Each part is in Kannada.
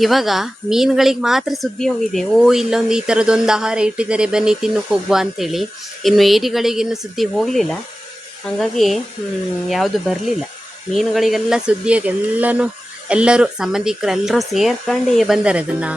ಇವಾಗ ಮೀನುಗಳಿಗೆ ಮಾತ್ರ ಸುದ್ದಿ ಹೋಗಿದೆ. ಓ, ಇಲ್ಲೊಂದು ಈ ಥರದೊಂದು ಆಹಾರ ಇಟ್ಟಿದ್ದಾರೆ, ಬನ್ನಿ ತಿನ್ನಕ್ಕೆ ಹೋಗುವ ಅಂತೇಳಿ. ಇನ್ನು ಏಡಿಗಳಿಗೆ ಇನ್ನು ಸುದ್ದಿ ಹೋಗಲಿಲ್ಲ. ಹಾಗಾಗಿ ಯಾವುದು ಬರಲಿಲ್ಲ. ಮೀನುಗಳಿಗೆಲ್ಲ ಸುದ್ದಿಯಾಗಿ ಎಲ್ಲರೂ ಸಂಬಂಧಿಕರು ಎಲ್ಲರೂ ಸೇರ್ಕೊಂಡೇ ಬಂದಾರೆ ಅದನ್ನು.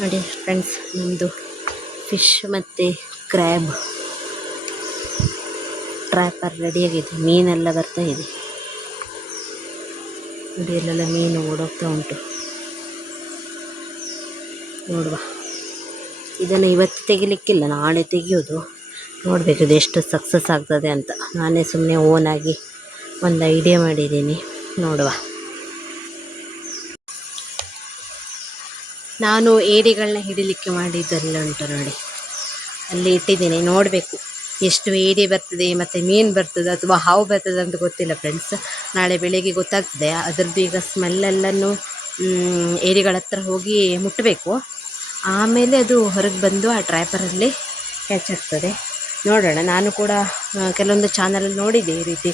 ನೋಡಿ ಫ್ರೆಂಡ್ಸ್, ನಮ್ಮದು ಫಿಶ್ ಮತ್ತು ಕ್ರ್ಯಾಬ್ ಟ್ರ್ಯಾಪರ್ ರೆಡಿಯಾಗಿದೆ. ಮೀನೆಲ್ಲ ಬರ್ತಾ ಇದೆ ನೋಡಿ, ಅಲ್ಲೆಲ್ಲ ಮೀನು ಓಡೋಗ್ತಾ ಉಂಟು. ನೋಡುವ, ಇದನ್ನು ಇವತ್ತು ತೆಗಿಲಿಕ್ಕಿಲ್ಲ, ನಾಳೆ ತೆಗೆಯೋದು. ನೋಡಬೇಕು ಇದು ಎಷ್ಟು ಸಕ್ಸಸ್ ಆಗ್ತದೆ ಅಂತ. ನಾನೇ ಸುಮ್ಮನೆ ಓನಾಗಿ ಒಂದು ಐಡಿಯಾ ಮಾಡಿದ್ದೀನಿ, ನೋಡುವ. ನಾನು ಏಡಿಗಳನ್ನ ಹಿಡಿಲಿಕ್ಕೆ ಮಾಡಿದ್ದೆಲ್ಲ ಉಂಟು ನೋಡಿ, ಅಲ್ಲಿ ಇಟ್ಟಿದ್ದೀನಿ. ನೋಡಬೇಕು ಎಷ್ಟು ಏಡಿ ಬರ್ತದೆ ಮತ್ತು ಮೀನು ಬರ್ತದೆ ಅಥವಾ ಹಾವು ಬರ್ತದೆ ಅಂತ ಗೊತ್ತಿಲ್ಲ ಫ್ರೆಂಡ್ಸ್. ನಾಳೆ ಬೆಳಿಗ್ಗೆ ಗೊತ್ತಾಗ್ತದೆ. ಅದರದ್ದು ಈಗ ಸ್ಮೆಲ್ಲೆಲ್ಲನೂ ಏಡಿಗಳ ಹತ್ರ ಹೋಗಿ ಮುಟ್ಟಬೇಕು. ಆಮೇಲೆ ಅದು ಹೊರಗೆ ಬಂದು ಆ ಟ್ರ್ಯಾಪರಲ್ಲಿ ಕ್ಯಾಚ್ ಆಗ್ತದೆ. ನೋಡೋಣ. ನಾನು ಕೂಡ ಕೆಲವೊಂದು ಚಾನಲಲ್ಲಿ ನೋಡಿದ್ದೆ ಈ ರೀತಿ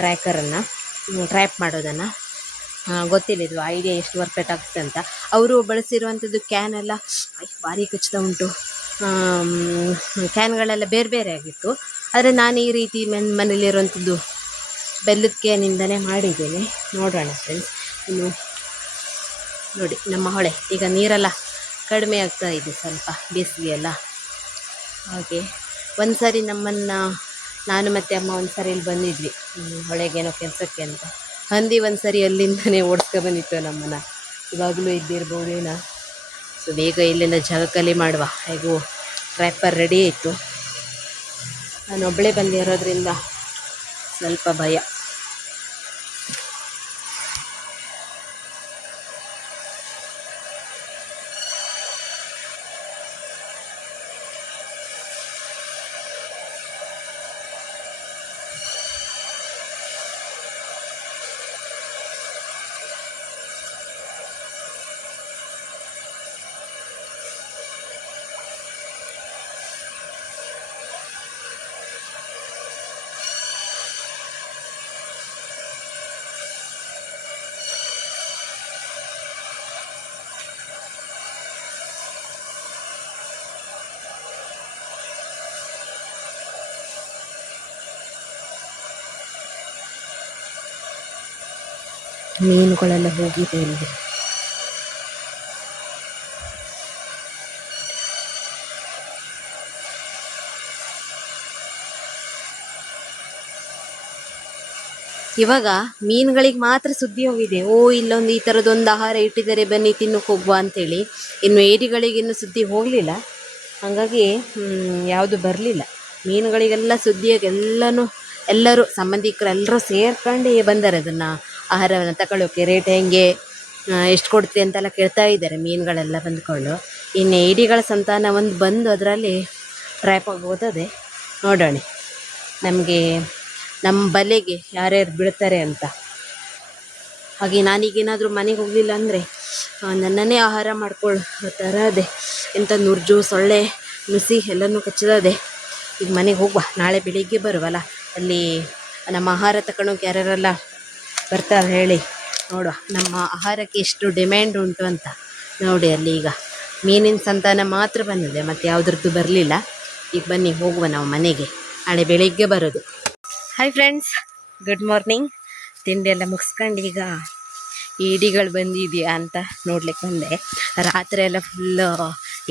ಟ್ರ್ಯಾಕರನ್ನು ಟ್ರ್ಯಾಪ್ ಮಾಡೋದನ್ನು. ಗೊತ್ತಿಲ್ಲ ಇದು ಐಡಿಯಾ ಎಷ್ಟು ವರ್ಕೌಟ್ ಆಗ್ತದೆ ಅಂತ. ಅವರು ಬಳಸಿರುವಂಥದ್ದು ಕ್ಯಾನ್ ಎಲ್ಲ ಭಾರಿ ಕಚ್ತಾ ಉಂಟು. ಕ್ಯಾನ್ಗಳೆಲ್ಲ ಬೇರೆ ಬೇರೆ ಆಗಿತ್ತು. ಆದರೆ ನಾನು ಈ ರೀತಿ ಮನೇಲಿರುವಂಥದ್ದು ಬೆಲ್ಲದ ಕ್ಯಾನಿಂದನೇ ಮಾಡಿದ್ದೇನೆ. ನೋಡೋಣ ಫ್ರೆಂಡ್ಸ್. ಇನ್ನು ನೋಡಿ, ನಮ್ಮ ಹೊಳೆ ಈಗ ನೀರೆಲ್ಲ ಕಡಿಮೆ ಆಗ್ತಾ ಇದೆ, ಸ್ವಲ್ಪ ಬೇಸಿಗೆ ಎಲ್ಲ. ಹಾಗೆ ಒಂದು ಸಾರಿ ನಾನು ಮತ್ತು ಅಮ್ಮ ಒಂದು ಸಾರಿ ಇಲ್ಲಿ ಬಂದಿದ್ವಿ ಹೊಳೆಗೇನೋ ಕೆಲಸಕ್ಕೆ ಅಂತ. ಹಂದಿ ಒಂದು ಸರಿ ಅಲ್ಲಿಂದನೇ ಓಡಿಸ್ಕೊ ಬಂದಿತ್ತು ನಮ್ಮನ್ನು. ಇವಾಗಲೂ ಇದ್ದಿರ್ಬೋದೇನೋ. ಸೊ ಬೇಗ ಇಲ್ಲಿಂದ ಜಾಗ ಖಾಲಿ ಮಾಡುವ. ಹೇಗೂ ಟ್ರ್ಯಾಪರ್ ರೆಡಿ ಆಯಿತು. ನಾನು ಒಬ್ಬಳೇ ಬಂದಿರೋದ್ರಿಂದ ಸ್ವಲ್ಪ ಭಯ. ಮೀನುಗಳೆಲ್ಲ ಹೋಗಿದೆ ಇಲ್ಲಿ. ಇವಾಗ ಮೀನುಗಳಿಗೆ ಮಾತ್ರ ಸುದ್ದಿ ಹೋಗಿದೆ. ಇಲ್ಲೊಂದು ಈ ಥರದೊಂದು ಆಹಾರ ಇಟ್ಟಿದ್ದಾರೆ, ಬನ್ನಿ ತಿನ್ನೋಕೆ ಹೋಗುವ ಅಂಥೇಳಿ. ಇನ್ನು ಏಡಿಗಳಿಗಿನ್ನು ಸುದ್ದಿ ಹೋಗಲಿಲ್ಲ. ಹಾಗಾಗಿ ಯಾವುದು ಬರಲಿಲ್ಲ. ಮೀನುಗಳಿಗೆಲ್ಲ ಸುದ್ದಿಯಾಗಿ ಎಲ್ಲರೂ ಸಂಬಂಧಿಕರು ಎಲ್ಲರೂ ಸೇರ್ಕೊಂಡು ಬಂದ್ದಾರೆ ಅದನ್ನು ಆಹಾರವನ್ನು ತಗೊಳ್ಳೋಕೆ. ರೇಟ್ ಹೆಂಗೆ, ಎಷ್ಟು ಕೊಡ್ತೀವಿ ಅಂತೆಲ್ಲ ಕೇಳ್ತಾ ಇದ್ದಾರೆ ಮೀನುಗಳೆಲ್ಲ ಬಂದುಕೊಂಡು. ಇನ್ನು ಏಡಿಗಳ ಸಂತಾನ ಒಂದು ಬಂದು ಅದರಲ್ಲಿ ಟ್ರ್ಯಾಪ್ ಆಗೋದೇ. ನೋಡೋಣ ನಮಗೆ ನಮ್ಮ ಬಲೆಗೆ ಯಾರ್ಯಾರು ಬೀಳ್ತಾರೆ ಅಂತ. ಹಾಗೆ ನಾನೀಗೇನಾದರೂ ಮನೆಗೆ ಹೋಗಲಿಲ್ಲ ಅಂದರೆ ನನ್ನನ್ನೇ ಆಹಾರ ಮಾಡ್ಕೊಳ್ಳೋ ಥರ ಅದೇ. ಎಂಥ ನುರ್ಜು, ಸೊಳ್ಳೆ, ನುಸಿ ಎಲ್ಲನೂ ಕಚ್ಚದೆ. ಈಗ ಮನೆಗೆ ಹೋಗುವ, ನಾಳೆ ಬೆಳಿಗ್ಗೆ ಬರುವಲ್ಲ, ಅಲ್ಲಿ ನಮ್ಮ ಆಹಾರ ತಗೊಳೋಕೆ ಯಾರ್ಯಾರೆಲ್ಲ ಬರ್ತಾರೆ ಹೇಳಿ ನೋಡುವ. ನಮ್ಮ ಆಹಾರಕ್ಕೆ ಎಷ್ಟು ಡಿಮ್ಯಾಂಡ್ ಉಂಟು ಅಂತ ನೋಡಿ. ಅಲ್ಲಿ ಈಗ ಮೀನಿನ ಸಂತಾನ ಮಾತ್ರ ಬಂದಿದೆ, ಮತ್ತು ಯಾವುದ್ರದ್ದು ಬರಲಿಲ್ಲ. ಈಗ ಬನ್ನಿ ಹೋಗುವ ನಾವು ಮನೆಗೆ, ನಾಳೆ ಬೆಳಿಗ್ಗೆ ಬರೋದು. Hi friends, good morning. ತಿಂಡಿ ಎಲ್ಲ ಮುಗಿಸ್ಕೊಂಡು ಈಗ ಏಡಿಗಳು ಬಂದಿದೆಯಾ ಅಂತ ನೋಡ್ಲಿಕ್ಕೆ ಬಂದೆ. ರಾತ್ರಿ ಎಲ್ಲ ಫುಲ್ಲು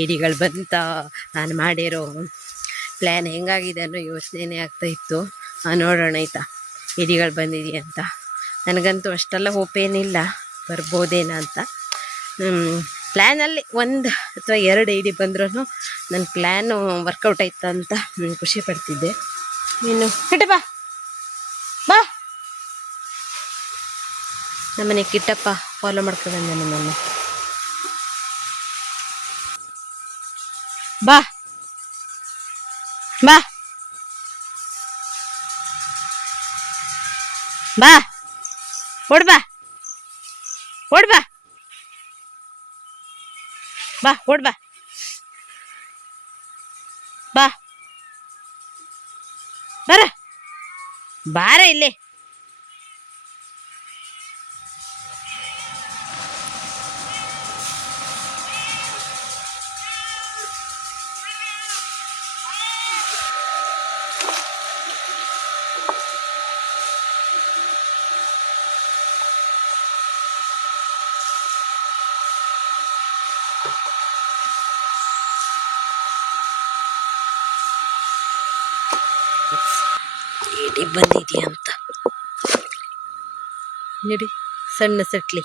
ಏಡಿಗಳು ಬಂತ. ನಾನು ಮಾಡಿರೋ ಪ್ಲ್ಯಾನ್ ಹೆಂಗಾಗಿದೆ ಅನ್ನೋ ಯೋಚನೆ ಆಗ್ತಾಯಿತ್ತು. ನೋಡೋಣ ಆಯಿತಾ, ಏಡಿಗಳು ಬಂದಿದೆಯಾ ಅಂತ. ನನಗಂತೂ ಅಷ್ಟೆಲ್ಲ ಹೋಪೇನಿಲ್ಲ ಬರ್ಬೋದೇನ ಅಂತ. ಪ್ಲ್ಯಾನಲ್ಲಿ 1 ಅಥವಾ 2 ಏಡಿ ಬಂದ್ರೂ ನನ್ನ ಪ್ಲ್ಯಾನು ವರ್ಕೌಟ್ ಆಯ್ತು ಅಂತ ಖುಷಿ ಪಡ್ತಿದ್ದೆ. ಇನ್ನು ಕಿಟ್ಟಪ್ಪ ಬಾ, ನಮ್ಮನೆ ಕಿಟ್ಟಪ್ಪ ಫಾಲೋ ಮಾಡ್ಕೊಂಡು ಬಂದೆ ನಮ್ಮನ್ನು. ಬಾ ಬಾ ಬಾ, ಓಡ್ಬಾ ಓಡ್ಬಾ ಬಾ, ಓಡ್ಬಾ ಬಾ, ಬರ ಬಾರ ಇಲ್ಲಿ. ಏಡಿ ಬಂದಿದೆಯಾ ಅಂತ ನೋಡಿ. ಸಣ್ಣ ಸಟ್ಲಿ.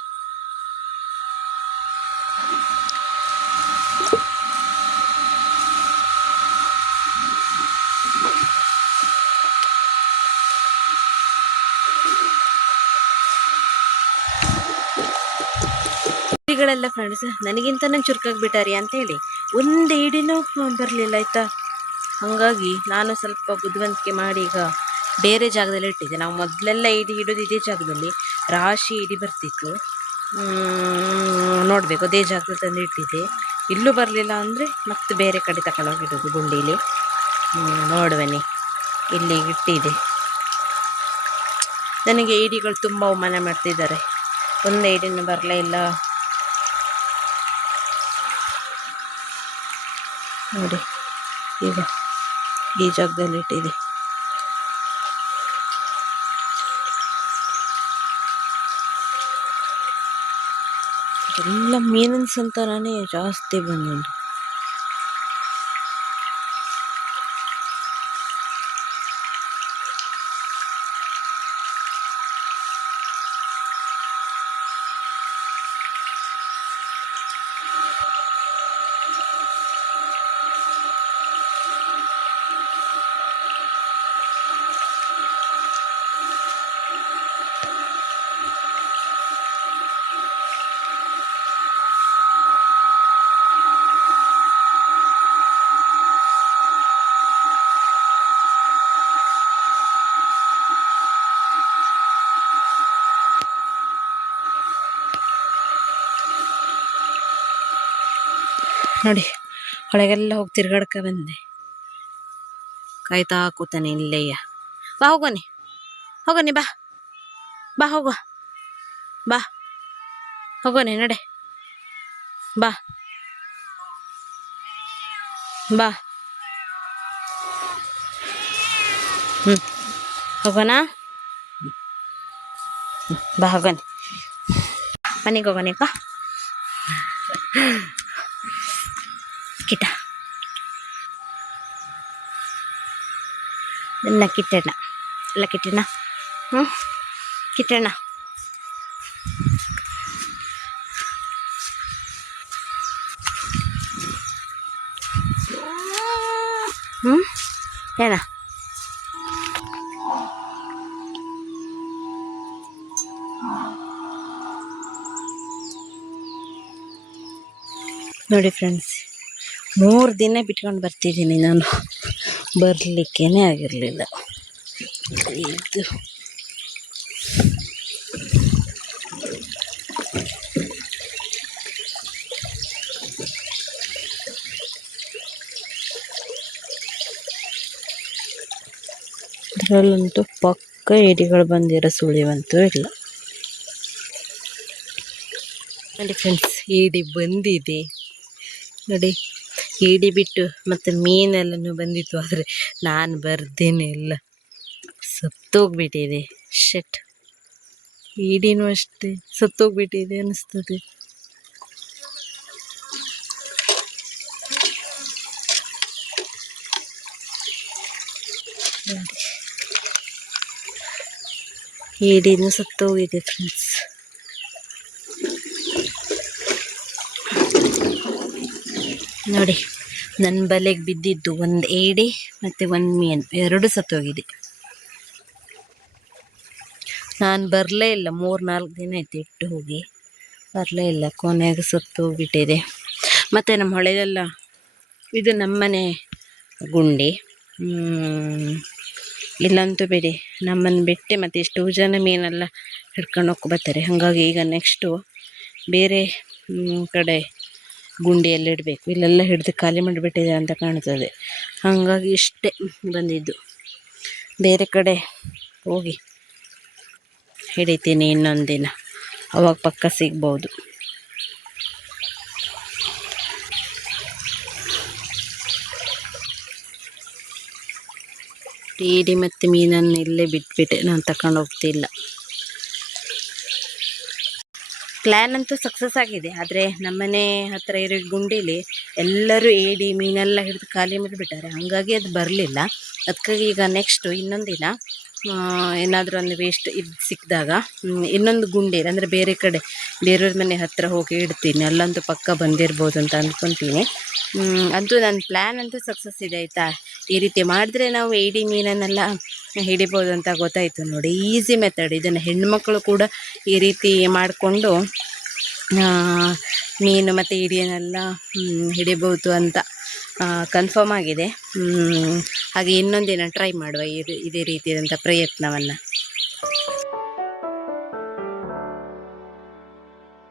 ಏಡಿಗಳೆಲ್ಲ ಫ್ರೆಂಡ್ಸ್ ನನಗಿಂತ ನಂಗೆ ಚುರುಕಾಗ್ಬಿಟ್ಟಾರಿ ಅಂತೇಳಿ ಒಂದು ಏಡಿನೂ ಬರಲಿಲ್ಲ ಆಯಿತಾ. ಹಾಗಾಗಿ ನಾನು ಸ್ವಲ್ಪ ಬುದ್ಧಿವಂತಿಕೆ ಮಾಡಿ ಈಗ ಬೇರೆ ಜಾಗದಲ್ಲಿ ಇಟ್ಟಿದ್ದೆ. ನಾವು ಮೊದಲೆಲ್ಲ ಏಡಿ ಇಡೋದು ಇದೇ ಜಾಗದಲ್ಲಿ, ರಾಶಿ ಏಡಿ ಬರ್ತಿತ್ತು. ನೋಡಬೇಕು ಅದೇ ಜಾಗದಲ್ಲಿ ತಂದು ಇಟ್ಟಿದ್ದೆ. ಇಲ್ಲೂ ಬರಲಿಲ್ಲ ಅಂದರೆ ಮತ್ತೆ ಬೇರೆ ಕಡೆ ತಗೊಂಡೋಗಿಡೋದು ಗುಂಡೀಲಿ. ನೋಡುವನಿ ಇಲ್ಲಿ ಇಟ್ಟಿದೆ. ನನಗೆ ಏಡಿಗಳು ತುಂಬ ಅವಮಾನ ಮಾಡ್ತಿದ್ದಾರೆ. ಒಂದು ಏಡಿನೂ ಬರಲೇ ಇಲ್ಲ ನೋಡಿ. ಈಗ ಈ ಜಾಗದಲ್ಲಿ ಇಟ್ಟಿದೆ. ಎಲ್ಲ ಮೀನಿನ ಸಂತಾನನೇ ಜಾಸ್ತಿ ಬಂದದ್ದು. ನೋಡಿ ಹೊಳೆಗೆಲ್ಲ ಹೋಗಿ ತಿರ್ಗಾಡ್ಕ ಬಂದೆ. ಕಾಯ್ತಾ ಕೂತಾನೆ ಇಲ್ಲೇಯ. ಬಾ ಹೋಗೋನಿ, ಹೋಗೋನಿ, ಬಾ ಬಾ ಹೋಗೋ, ಬಾ ಹೋಗೋನಿ, ನಡೆ ಬಾ ಬಾ. ಹೋಗೋಣ, ಬಾ ಹೋಗೋನಿ, ಮನೆಗೆ ಹೋಗೋನಿ. ಬಾ ಕಿಟ, ಎಲ್ಲ ಕಿಟ್ಟಣ್ಣ, ಎಲ್ಲ ಕಿಟ್ಟಣ್ಣ, ಕಿಟ್ಟಣ್ಣ. ಏನ ನೋಡಿ ಫ್ರೆಂಡ್ಸ್, 3 ದಿನ ಬಿಟ್ಕೊಂಡು ಬರ್ತಿದ್ದೀನಿ ನಾನು. ಬರಲಿಕ್ಕೇ ಆಗಿರಲಿಲ್ಲ. ಇದು ಇದರಲ್ಲಂತೂ ಪಕ್ಕ ಏಡಿಗಳು ಬಂದಿರೋ ಸುಳಿವಂತೂ ಇಲ್ಲ. ನೋಡಿ ಫ್ರೆಂಡ್ಸ್, ಏಡಿ ಬಂದಿದೆ ನೋಡಿ. ಏಡಿ ಬಿಟ್ಟು ಮತ್ತು ಮೀನೆಲ್ಲನೂ ಬಂದಿತ್ತು, ಆದರೆ ನಾನು ಬರ್ದೇನೆ ಇಲ್ಲ, ಸತ್ತೋಗ್ಬಿಟ್ಟಿದೆ. ಶೆಟ್, ಏಡಿನೂ ಅಷ್ಟೇ ಸತ್ತೋಗ್ಬಿಟ್ಟಿದೆ ಅನ್ನಿಸ್ತದೆ. ಏಡಿನೂ ಸತ್ತೋಗಿದೆ ಫ್ರೆಂಡ್ಸ್. ನೋಡಿ, ನನ್ನ ಬಲೆಗೆ ಬಿದ್ದಿದ್ದು ಒಂದು ಏಡಿ ಮತ್ತು ಒಂದು ಮೀನು, 2 ಸತ್ತೋಗಿದೆ. ನಾನು ಬರಲೇ ಇಲ್ಲ, 3-4 ದಿನ ಆಯ್ತು ಇಟ್ಟು ಹೋಗಿ, ಬರಲೇ ಇಲ್ಲ. ಕೊನೆಗೆ ಸತ್ತೋಗ್ಬಿಟ್ಟಿದೆ. ಮತ್ತು ನಮ್ಮ ಹೊಳೆಯೆಲ್ಲ ಇದು ನಮ್ಮನೆ ಗುಂಡಿ. ಇಲ್ಲಂತೂ ಬಿಡಿ, ನಮ್ಮನ್ನು ಬಿಟ್ಟು ಮತ್ತು ಎಷ್ಟೋ ಜನ ಮೀನೆಲ್ಲ ಹಿಡ್ಕೊಂಡು ಹೋಗಿ ಬರ್ತಾರೆ. ಹಾಗಾಗಿ ಈಗ ನೆಕ್ಸ್ಟು ಬೇರೆ ಕಡೆ ಗುಂಡಿಯಲ್ಲಿ ಇಡಬೇಕು. ಇಲ್ಲೆಲ್ಲ ಹಿಡಿದು ಖಾಲಿ ಮಾಡಿಬಿಟ್ಟಿದೆ ಅಂತ ಕಾಣ್ತದೆ. ಹಾಗಾಗಿ ಇಷ್ಟೇ ಬಂದಿದ್ದು. ಬೇರೆ ಕಡೆ ಹೋಗಿ ಹಿಡಿತೀನಿ ಇನ್ನೊಂದು ದಿನ, ಅವಾಗ ಪಕ್ಕ ಸಿಗ್ಬೋದು. ಏಡಿ ಮತ್ತು ಮೀನನ್ನು ಇಲ್ಲೇ ಬಿಟ್ಬಿಟ್ಟೆ, ನಾನು ತಗೊಂಡು ಹೋಗ್ತಿಲ್ಲ. ಪ್ಲ್ಯಾನ್ ಅಂತೂ ಸಕ್ಸಸ್ ಆಗಿದೆ. ಆದರೆ ನಮ್ಮನೆ ಹತ್ತಿರ ಇರೋ ಗುಂಡೀಲಿ ಎಲ್ಲರೂ ಏಡಿ ಮೀನೆಲ್ಲ ಹಿಡಿದು ಖಾಲಿ ಮಾಡಿಬಿಟ್ಟಾರೆ. ಹಾಗಾಗಿ ಅದು ಬರಲಿಲ್ಲ. ಅದಕ್ಕಾಗಿ ಈಗ ನೆಕ್ಸ್ಟು ಇನ್ನೊಂದು ದಿನ ಏನಾದರೂ ಒಂದು ವೇಸ್ಟ್ ಇದು ಸಿಕ್ಕಿದಾಗ ಇನ್ನೊಂದು ಗುಂಡೇಲಿ ಅಂದರೆ ಬೇರೆ ಕಡೆ ಬೇರೆಯವ್ರ ಮನೆ ಹತ್ತಿರ ಹೋಗಿ ಇಡ್ತೀನಿ, ಅಲ್ಲಂತೂ ಪಕ್ಕ ಬಂದಿರ್ಬೋದು ಅಂತ ಅಂದ್ಕೊತೀನಿ. ಅಂತೂ ನನ್ನ ಪ್ಲ್ಯಾನ್ ಅಂತೂ ಸಕ್ಸಸ್ ಇದೆ ಆಯಿತಾ. ಈ ರೀತಿ ಮಾಡಿದ್ರೆ ನಾವು ಏಡಿ ಮೀನನ್ನೆಲ್ಲ ಹಿಡಿಬೋದು ಅಂತ ಗೊತ್ತಾಯಿತು ನೋಡಿ. ಈಸಿ ಮೆಥಡ್, ಇದನ್ನು ಹೆಣ್ಮಕ್ಳು ಕೂಡ ಈ ರೀತಿ ಮಾಡಿಕೊಂಡು ಮೀನು ಮತ್ತು ಏಡಿಯನ್ನೆಲ್ಲ ಹಿಡಿಬೋದು ಅಂತ ಕನ್ಫರ್ಮ್ ಆಗಿದೆ. ಹಾಗೆ ಇನ್ನೊಂದಿನ ಟ್ರೈ ಮಾಡುವ ಇದೇ ರೀತಿಯಾದಂಥ ಪ್ರಯತ್ನವನ್ನು.